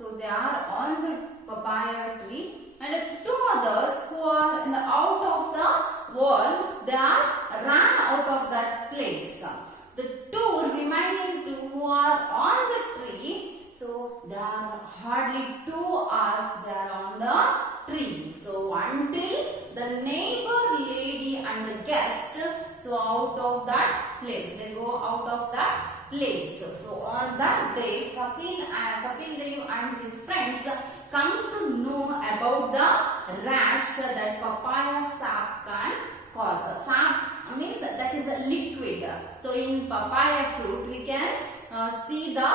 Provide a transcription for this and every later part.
So they are on the papaya tree, and the two others who are in the out of the world, they are ran out of that place. The two remaining two who are on the tree, so there are hardly 2 hours they are on the tree. So until the neighbor lady and the guest, so out of that place, they go out of that place. So on that day, Kapil Dev and his friends come to know about the rash that papaya sap can cause. The sap means that is a liquid. So in papaya fruit we can see the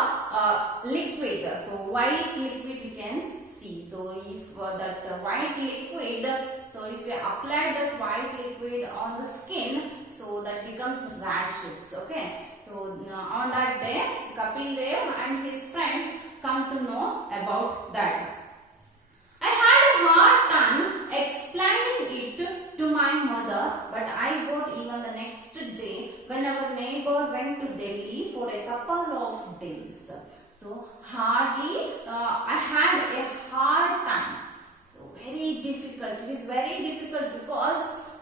liquid. So white liquid we can see. So if that white liquid, so if we apply that white liquid on the skin, so that becomes rashes. Okay. So on that day, Kapil Dev and his friends come to know about that. I had a hard time explaining it to my mother, but I got even the next day when our neighbor went to Delhi for a couple of days. So hardly I had a hard time. So very difficult. It is very difficult because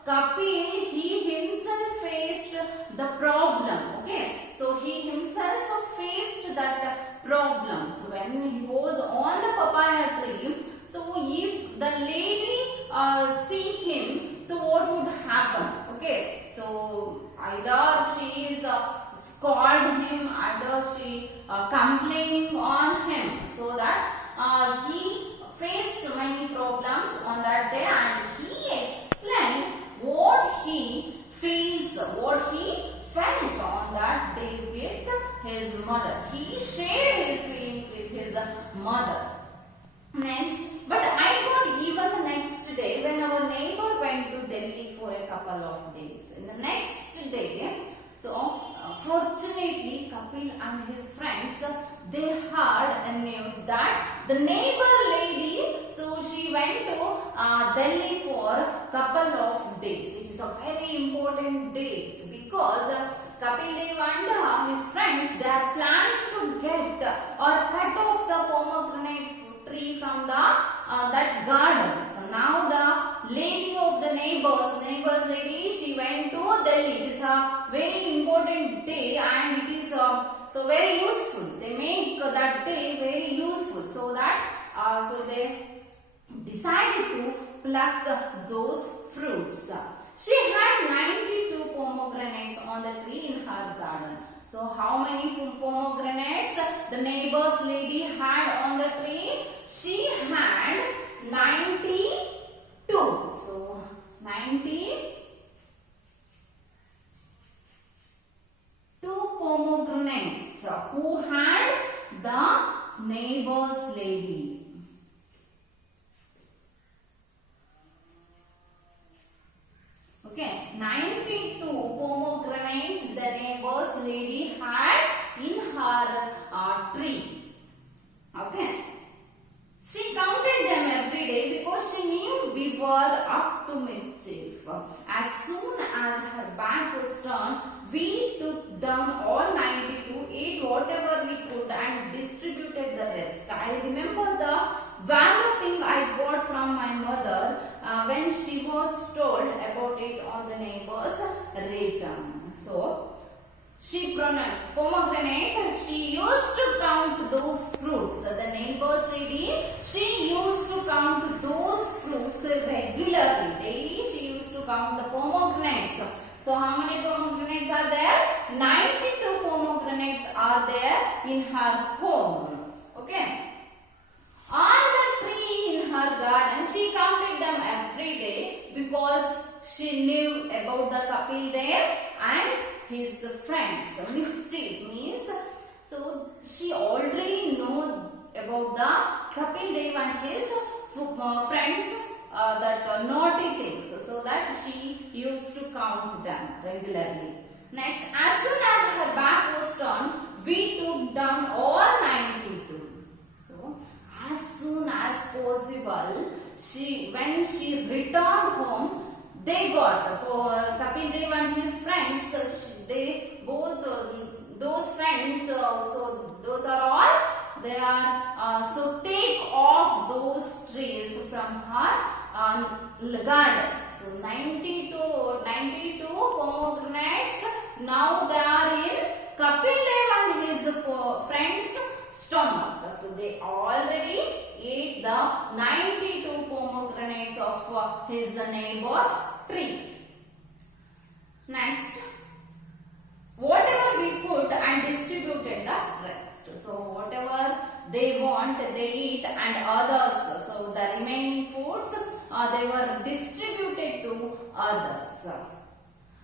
Kapil, he himself faced the problem. Okay, so he himself faced that problem. So when he was on the papaya tree, so if the lady see him, so what would happen? Okay, so either she is scold him, either she complaining on him, so that he faced many problems on that day, and he explained what he feels, what he felt on that day with his mother. He shared his feelings with his mother. Next, but I got even the next day when our neighbor went to Delhi for a couple of days. In the next day, so fortunately Kapil and his friends, they heard a news that the neighbor lady, so she went to Delhi for a couple of days. It is a very important days because Kapil Dev and his friends, they are planning to get or cut off the pomegranates tree from the that garden. So now the lady of the neighbors lady, she went to Delhi. It is a very important day and it is so very useful. They make that day very useful, so that so they decided to pluck those fruits. She had 92 pomegranates on the tree in her garden. So how many pomegranates the neighbor's lady had on the tree? She had 92. So 92 pomegranates who had the neighbor's lady. Okay, 92 pomegranates the neighbor's lady had in her tree. Okay, she counted them every day because she knew we were up to mischief. As soon as her back was turned, we took down all 92, ate whatever we could and distributed the rest. I remember the walloping I got from my mother when she was told about it on the neighbor's return. So, she pomegranate, she used to count those fruits. The neighbor's lady, she used to count those fruits regularly. Daily she used to count the pomegranates. So how many pomegranates are there? 92 pomegranates are there in her home. Okay. On the tree in her garden, she counted them every day because she knew about the Kapil Dev and his friends. Mischief means, so she already know about the Kapil Dev and his friends that naughty things, so that she used to count them regularly. Next, as soon as her back was turned, we took down all 92. So, as soon as possible, when she returned home, they got Kapil Dev and his friends. They both those friends. So those are all. They are so take from her garden. So 92 pomegranates. Now they are in Kapil Dev and his friends' stomach. So they already ate the 92 pomegranates of his neighbor's tree. Next, whatever we put and distributed the rest. So whatever they want, they eat, and others. So the remaining foods, they were distributed to others.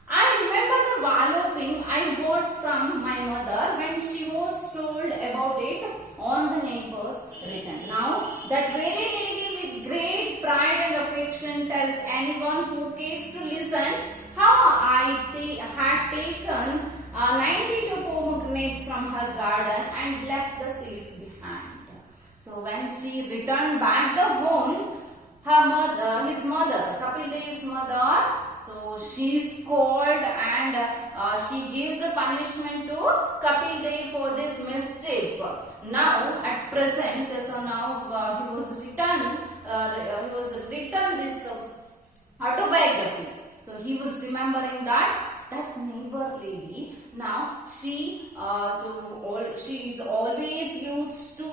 I remember the walloping I got from my mother when she was told about it on the neighbor's return. Now, that very lady with great pride and affection tells anyone who cares to listen how I had taken 92 pomegranates from her garden and left the seeds behind. So when she returned back the home, his mother, Kapil Dev's mother, so she scolded and she gives the punishment to Kapil Dev for this mischief. Now at present, so now he was written this autobiography. So he was remembering that neighbor lady. Now she she is always used to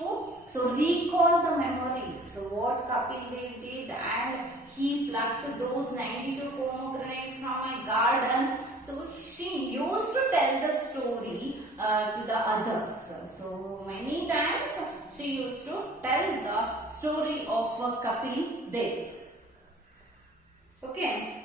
recall the memories. So what Kapil Dev did, and he plucked those 92 pomegranates from my garden. So she used to tell the story to the others. So many times she used to tell the story of Kapil Dev. Okay.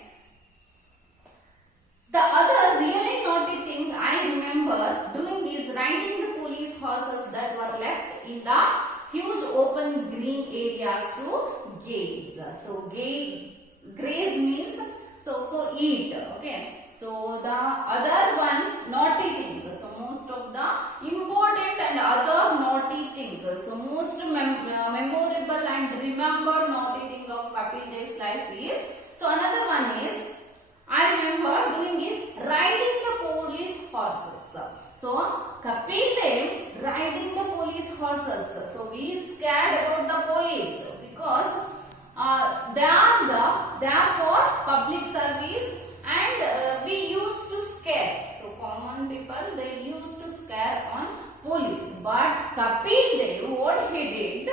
The other really naughty thing I remember doing is riding the police horses that were left in the huge open green areas to gaze. So graze means for eat. Okay. So the other one naughty thing. So most of the important and other naughty thing. So most memorable and remembered naughty thing of Kapil Dev's life is. So another one is, I remember doing is riding the police horses. So Kapil Dev riding the police horses. So we scared about the police because they are for public service, and we used to scare. So common people, they used to scare on police. But Kapil Dev, what he did?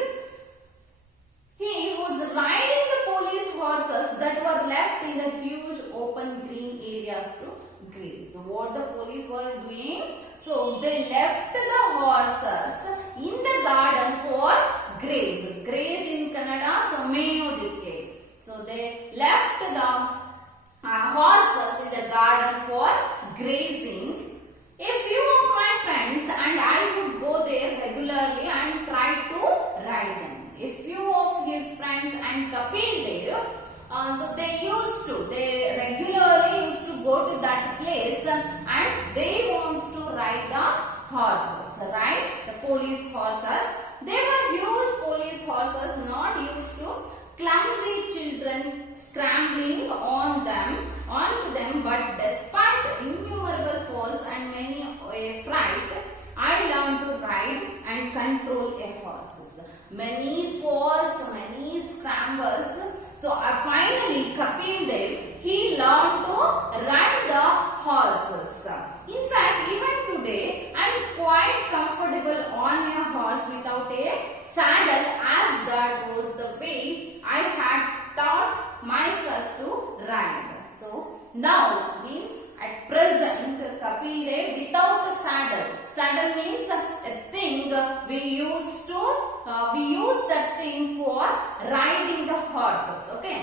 He was riding the police horses that were left in the huge open green areas to graze. So what the police were doing? So they left the horses in the garden for graze. Graze in Kannada, so meyodikke. So they left the horses in the garden for grazing. A few of my friends and I would go there regularly and try to ride them. A few of his friends and Kapil Dev, so they regularly used to go to that place and they wants to ride the horses, right? The police horses. They were huge police horses, not used to clumsy children scrambling onto them, but despite innumerable falls and many a fright, I learned to ride and control a horses. Many falls, many scrambles. So finally Kapil Dev, he learned to ride the horses. In fact, even today, I am quite comfortable on a horse without a saddle, as that was the way I had taught myself to ride. So now means at present Kapil Dev without a saddle. Saddle means a thing we use that thing for riding the horses. Okay.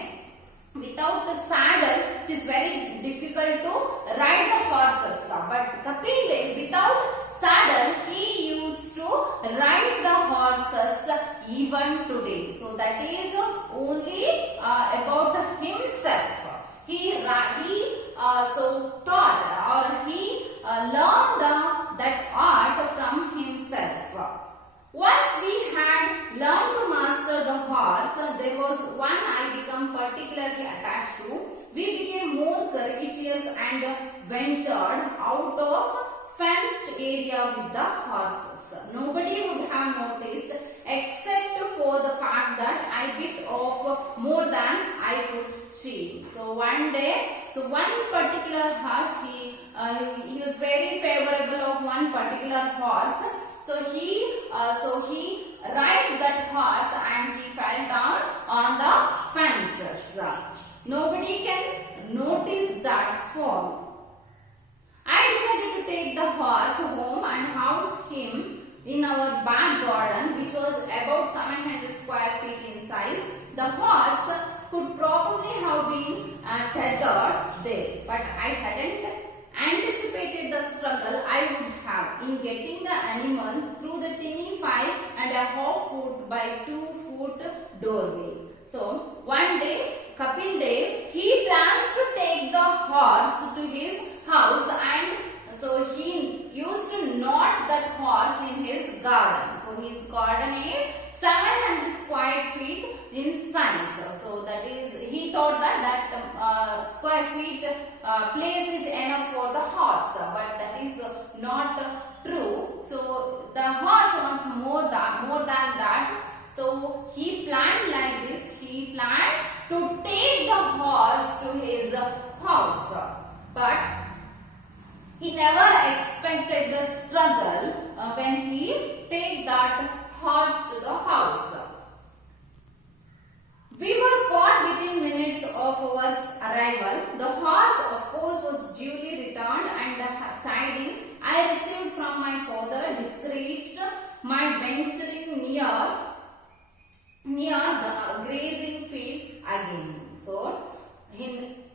Without the saddle, it is very difficult to ride the horses. But Kapil Dev, without saddle, he used to ride the horses even today. So that is only about himself. He learned that art from himself. Once we had learned to master the horse, there was one I became particularly attached to. We became more courageous and ventured out of fenced area with the horses. Nobody would have noticed except for for the fact that I bit off more than I could chew. So one day, so one particular horse, he was very favorable of one particular horse. So he ride that horse and he fell down on the fences. Nobody can notice that fall. I decided to take the horse home and house him in our back garden, which was about 700 square feet in size. The horse could probably have been tethered there, but I hadn't anticipated the struggle I would have in getting the animal through the tiny 5.5 foot by 2 foot doorway. So one day Kapil Dev, he plans to take the horse to his house, and so he used to knot that horse in his garden. So his garden is 700 square feet in size. So that is, he thought that square feet place is enough for the horse, but that is not true. So the horse wants more than that. So he planned like this. He planned to take the horse to his house, but he never expected the struggle when he take that horse to the house. We were caught within minutes of our arrival. The horse, of course, was duly returned, and the chiding I received from my father discouraged my venturing near the grazing fields again. So,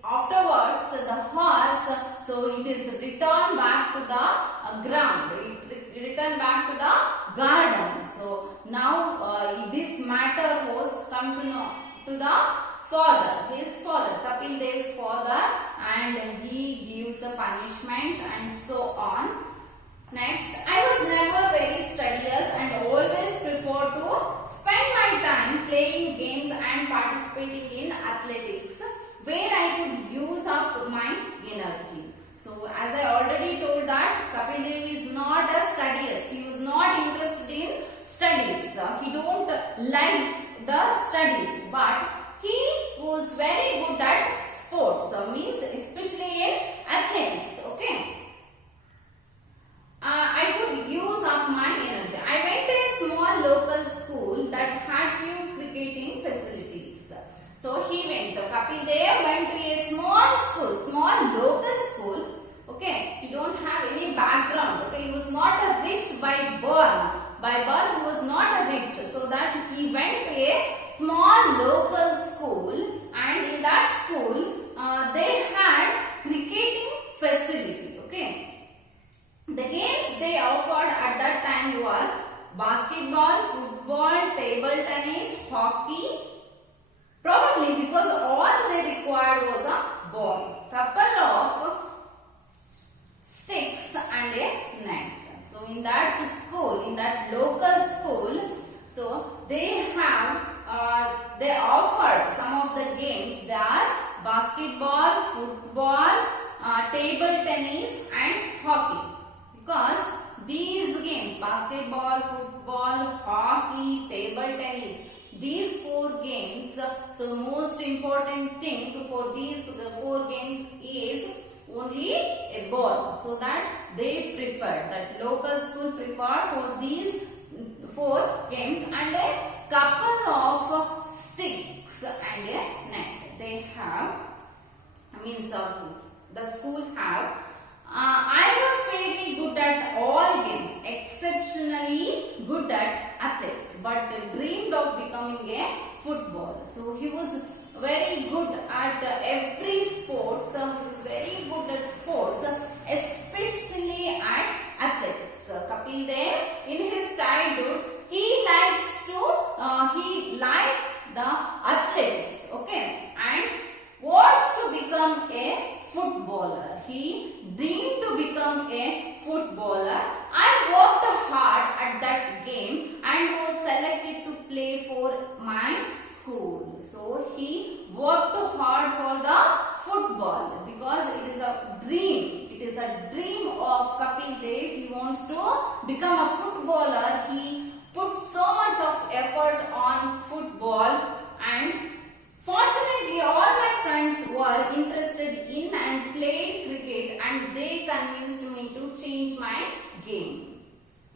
afterwards, the horse, so it is returned back to the ground. It returned back to the garden. So now this matter was come to know to the father, his father, Kapil Dev's father, and he gives the punishments and so on. Next, I was never very studious and always preferred to spend my time playing games and participating in athletics, where I could use up my energy. So as I already told that Kapil Dev is not a studious. He was not interested in studies. He don't like the studies, but he was very good at sports. Means especially in athletics. Okay. I could use up my energy. I went to a small local school that had few cricketing facilities. So he went. Kapil Dev went to a small local school. Okay, he don't have any background. Okay, he was not a rich by birth. By birth, he was not a rich. So that he went to a small local school, and in that school, they had cricketing facility. Okay. The games they offered at that time were basketball, football, table tennis, hockey. Probably because all they required was a ball, couple of sticks and a net. So in that school, in that local school, so they offered some of the games. They are basketball, football, table tennis and hockey. Because these games, basketball, football, hockey, table tennis, these 4 games, so most important thing for these 4 games is only a ball. So that they prefer, that local school prefer for these 4 games, and a couple of sticks and a net. They have, the school have. I was very good at all games, exceptionally good at athletics, but dreamed of becoming a footballer. So he was very good at every sport. So he was very good at sports, especially at athletics. Kapil Dev, in his childhood, he liked the athletics, okay, and wants to become a footballer. He dreamed to become a footballer. I worked hard at that game and was selected to play for my school. So he worked hard for the football because it is a dream. It is a dream of Kapil Dev. He wants to become a footballer. He put so much of effort on football, and fortunately all my friends were interested in and played cricket, and they convinced me to change my game.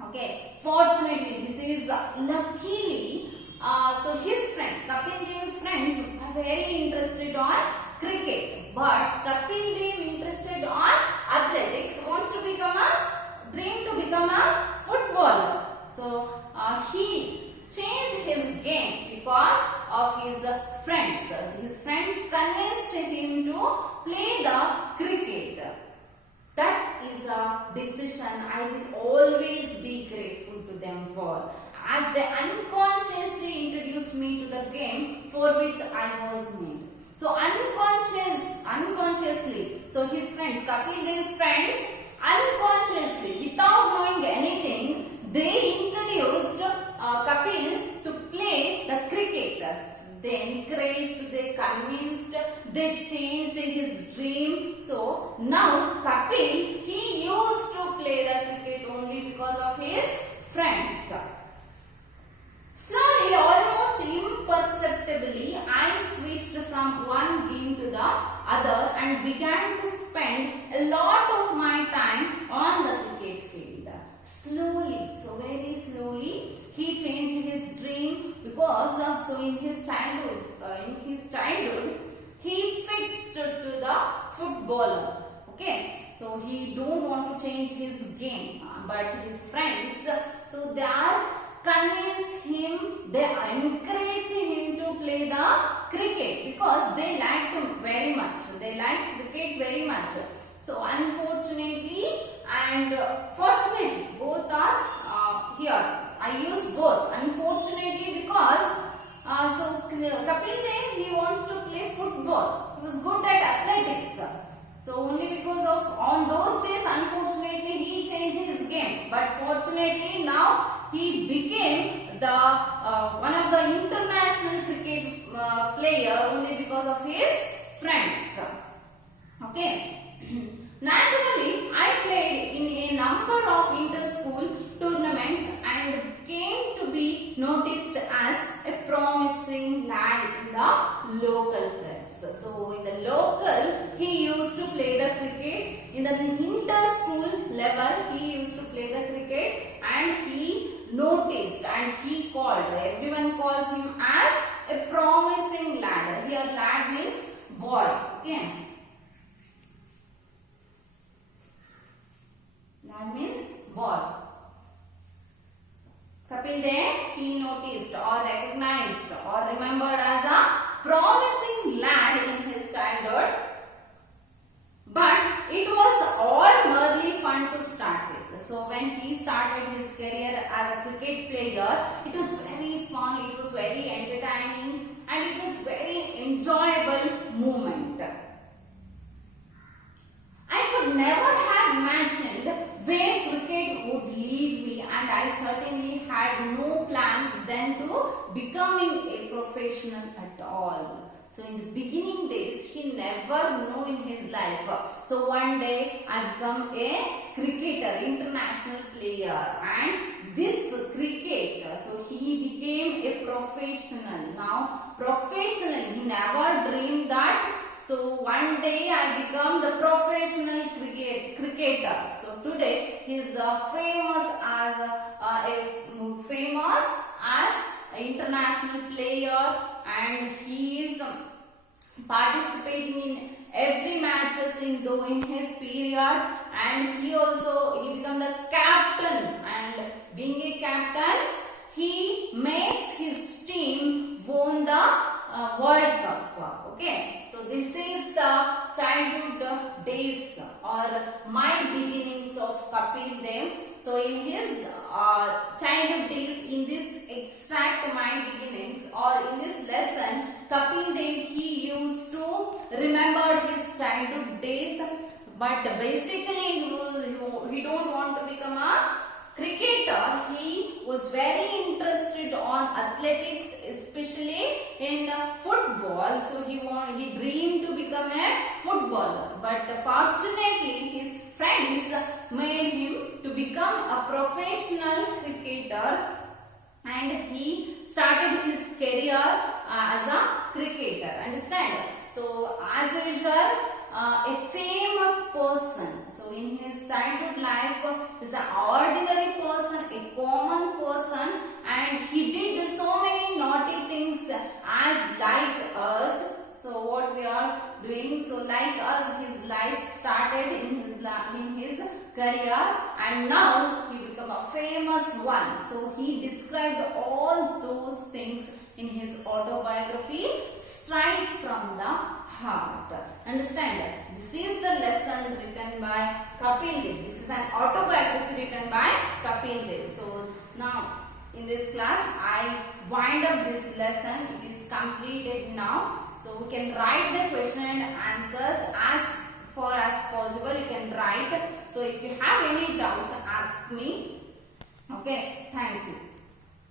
Okay, fortunately, this is luckily. So his friends, Kapil Dev's friends, are very interested on cricket, but Kapil Dev interested on athletics, wants to become a dream to become a footballer. So he changed his game because of his friends. His friends convinced him to play the cricket. That is a decision I will always be grateful to them for, as they unconsciously introduced me to the game for which I was made. So unconsciously, so his friends, Kapil Dev's friends, unconsciously, without knowing anything, they introduced Kapil to play the cricket. They encouraged, they convinced, they changed his dream. So now Kapil, he used to play the cricket only because of his friends. Slowly, almost imperceptibly, I switched from one game to the other and began to spend a lot of my time on the cricket field. Slowly, so very slowly, he changed his dream because so in his childhood, he fixed to the footballer. Okay, so he don't want to change his game, but his friends, so they are convinced him, they encouraged him to play the cricket because they liked him very much. They liked cricket very much. So unfortunately and fortunately, both are here. I use both. Unfortunately because so Kapil Dev, he wants to play football. He was good at athletics. So only because of on those days, unfortunately, he changed his game. But fortunately now he became the one of the international cricket player only because of his friends. Okay. Naturally, I played in a number of inter-school tournaments and came to be noticed as a promising lad in the local press. So in the local, he used to play the cricket. In the inter-school level, he used to play the cricket, and he noticed and he called. Everyone calls him as a promising lad. Here, lad means boy. Okay. That means boy. Kapil Dev, he noticed or recognized or remembered as a promising lad in his childhood. But it was all merely fun to start with. So when he started his career as a cricket player, it was very fun, it was very entertaining, and it was very enjoyable moment. I could never have imagined where cricket would lead me, and I certainly had no plans then to becoming a professional at all. So in the beginning days, he never knew in his life. So one day I become a cricketer, international player, and this cricket, so he became a professional. Now professional, he never dreamed that. So one day I become the professional cricketer. So today he is famous as an international player, and he is participating in every matches in his period, and he become the captain, and being a captain, he makes his team won the World Cup. Okay, so this is the childhood days or my beginnings of Kapil Dev. So in his childhood days, in this extract my beginnings or in this lesson, Kapil Dev, he used to remember his childhood days, but basically he don't want to become a cricketer. He was very interested on athletics, especially in football. So he dreamed to become a footballer. But fortunately, his friends made him to become a professional cricketer and he started his career as a cricketer. Understand? So as usual, a famous person. So in his childhood life, he's an ordinary person, a common person, and he did so many naughty things as like us. So what we are doing, so like us, his life started in his career, and now he became a famous one. So he described all those things in his autobiography, straight from the heart. Understand? This is the lesson written by Kapil Dev. This is an autobiography written by Kapil Dev. So now in this class I wind up this lesson. It is completed now. So we can write the question and answers as far as possible. You can write. So if you have any doubts, ask me. Okay, thank you.